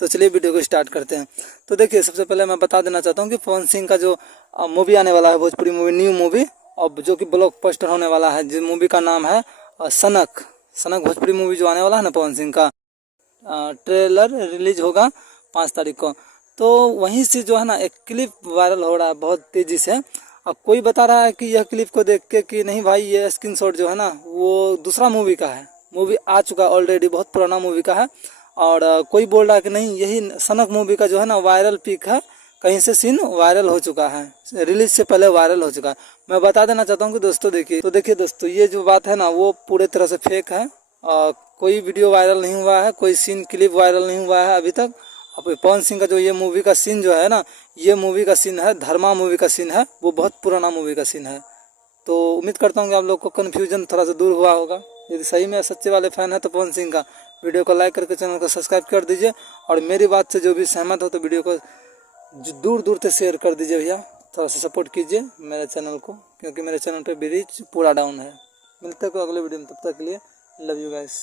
तो चलिए वीडियो को स्टार्ट करते हैं। तो देखिए, सबसे पहले मैं बता देना चाहता हूँ कि पवन सिंह का जो मूवी आने वाला है, भोजपुरी मूवी, न्यू मूवी, और जो कि ब्लॉकबस्टर होने वाला है, जिस मूवी का नाम है सनक। सनक भोजपुरी मूवी जो आने वाला है ना पवन सिंह का, ट्रेलर रिलीज होगा 5 तारीख को। तो वहीं से जो है ना एक क्लिप वायरल हो रहा है बहुत तेज़ी से। अब कोई बता रहा है कि यह क्लिप को देख के कि नहीं भाई, ये स्क्रीनशॉट जो है ना वो दूसरा मूवी का है, मूवी आ चुका ऑलरेडी, बहुत पुराना मूवी का है। और कोई बोल रहा है कि नहीं, यही सनक मूवी का जो है ना वायरल पिक है, कहीं से सीन वायरल हो चुका है, रिलीज से पहले वायरल हो चुका है। मैं बता देना चाहता हूँ कि दोस्तों देखिए, तो देखिए दोस्तों, ये जो बात है ना वो पूरे तरह से फेक है। कोई वीडियो वायरल नहीं हुआ है, कोई सीन क्लिप वायरल नहीं हुआ है अभी तक। अब पवन सिंह का जो ये मूवी का सीन जो है ना, ये मूवी का सीन है, धर्मा मूवी का सीन है, वो बहुत पुराना मूवी का सीन है। तो उम्मीद करता हूँ कि आप लोग को कन्फ्यूजन थोड़ा सा दूर हुआ होगा। यदि सही में सच्चे वाले फैन है तो पवन सिंह का, वीडियो को लाइक करके चैनल को सब्सक्राइब कर दीजिए। और मेरी बात से जो भी सहमत हो तो वीडियो को दूर दूर तक शेयर कर दीजिए भैया। थोड़ा सा सपोर्ट कीजिए मेरे चैनल को, क्योंकि मेरे चैनल पे भी रीच पूरा डाउन है। मिलते हैं अगले वीडियो में, तब तक के लिए लव यू गाइस।